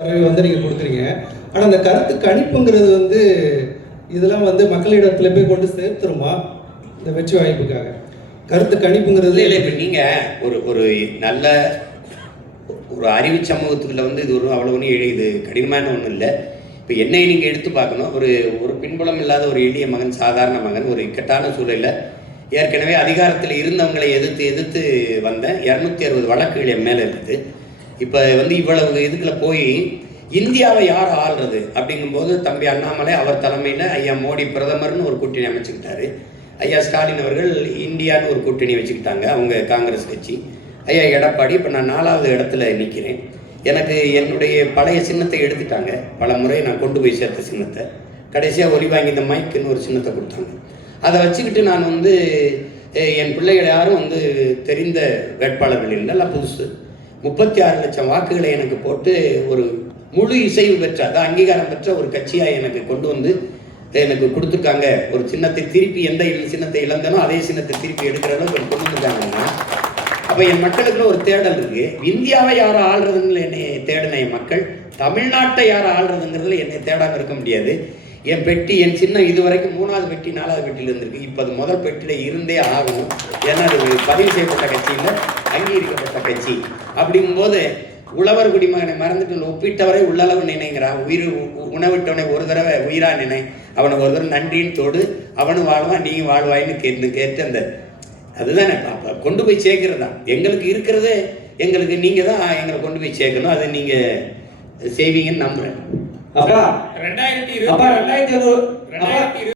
வந்து நீங்கள் கொடுக்குறீங்க. ஆனால் அந்த கருத்து கணிப்புங்கிறது வந்து இதெல்லாம் வந்து மக்களிடத்துல போய் கொண்டு சேர்த்துருமா இந்த வெற்றி வாய்ப்புக்காக? கருத்து கணிப்புங்கிறது இல்லை. இப்போ நீங்கள் ஒரு ஒரு நல்ல ஒரு அறிவு சமூகத்துக்குள்ள வந்து இது ஒரு அவ்வளோ ஒன்றும் இது கடினமான ஒன்றும் இல்லை. இப்போ என்னை நீங்கள் எடுத்து பார்க்கணும். ஒரு ஒரு பின்புலம் இல்லாத ஒரு எளிய மகன், சாதாரண மகன், ஒரு இக்கட்டான சூழலில் ஏற்கனவே அதிகாரத்தில் இருந்தவங்களை எதிர்த்து வந்தேன். 260 வழக்குகள் என் மேலே இருக்குது. இப்போ வந்து இவ்வளவு இதுக்குள்ள போய் இந்தியாவை யார் ஆள்றது அப்படிங்கும்போது தம்பி அண்ணாமலை அவர் தலைமையில் ஐயா மோடி பிரதமர்னு ஒரு கூட்டணி அமைச்சுக்கிட்டாரு. ஐயா ஸ்டாலின் அவர்கள் இந்தியான்னு ஒரு கூட்டணி வச்சுக்கிட்டாங்க, அவங்க காங்கிரஸ் கட்சி. ஐயா எடப்பாடி, இப்போ நான் 4வது இடத்துல நிற்கிறேன். எனக்கு என்னுடைய பழைய சின்னத்தை எடுத்துட்டாங்க. பல முறை நான் கொண்டு போய் சேர்த்த சின்னத்தை கடைசியாக ஒலி வாங்கி இந்த மைக்குன்னு ஒரு சின்னத்தை கொடுத்தாங்க. அதை வச்சுக்கிட்டு நான் வந்து என் பிள்ளைகள் யாரும் வந்து தெரிந்த வேட்பாளர்கள் இல்லை, நல்லா புதுசு. 36 லட்சம் வாக்குகளை எனக்கு போட்டு ஒரு முழு இசைவு பெற்ற, அதான் அங்கீகாரம் பெற்ற ஒரு கட்சியாக எனக்கு கொண்டு வந்து எனக்கு கொடுத்துருக்காங்க. ஒரு சின்னத்தை திருப்பி எந்த சின்னத்தை இழந்தனோ அதே சின்னத்தை திருப்பி எடுக்கிற அளவுக்கு கொண்டு வந்துருக்காங்கன்னா, அப்போ என் மக்களுக்குள்ள ஒரு தேடல் இருக்கு. இந்தியாவை யாரை ஆள்றதுன்னு என்னை தேடின என் மக்கள், தமிழ்நாட்டை யாரை ஆள்றதுங்கிறதுல என்னை தேடாமல் இருக்க முடியாது. என் பெட்டி, என் சின்னம் இதுவரைக்கும் 3வது பெட்டி 4வது பெட்டியில் இருந்திருக்கு. இப்போ அது முதல் பெட்டியில் இருந்தே ஆகணும். ஏன்னா அது பதிவு செய்யப்பட்ட கட்சி இல்லை, அங்கீகரிக்கப்பட்ட கட்சி. அப்படிங்கும்போது உழவர் குடிமகனை மறந்துட்டு ஒப்பிட்டவரை உள்ளளவு நினைங்கிறான். உணவிட்டவனை ஒரு தடவை உயிரா நினை, அவனை ஒரு தடவை நன்றின்னு தோடு, அவனும் வாழ்வான் நீயும் வாழ்வாயின்னு கேட்டு அந்த அதுதானே கொண்டு போய் சேர்க்கிறது தான் எங்களுக்கு இருக்கிறது. எங்களுக்கு நீங்கள் தான் எங்களை கொண்டு போய் சேர்க்கணும். அதை நீங்கள் செய்வீங்கன்னு நம்புகிறேன். அப்பா 2020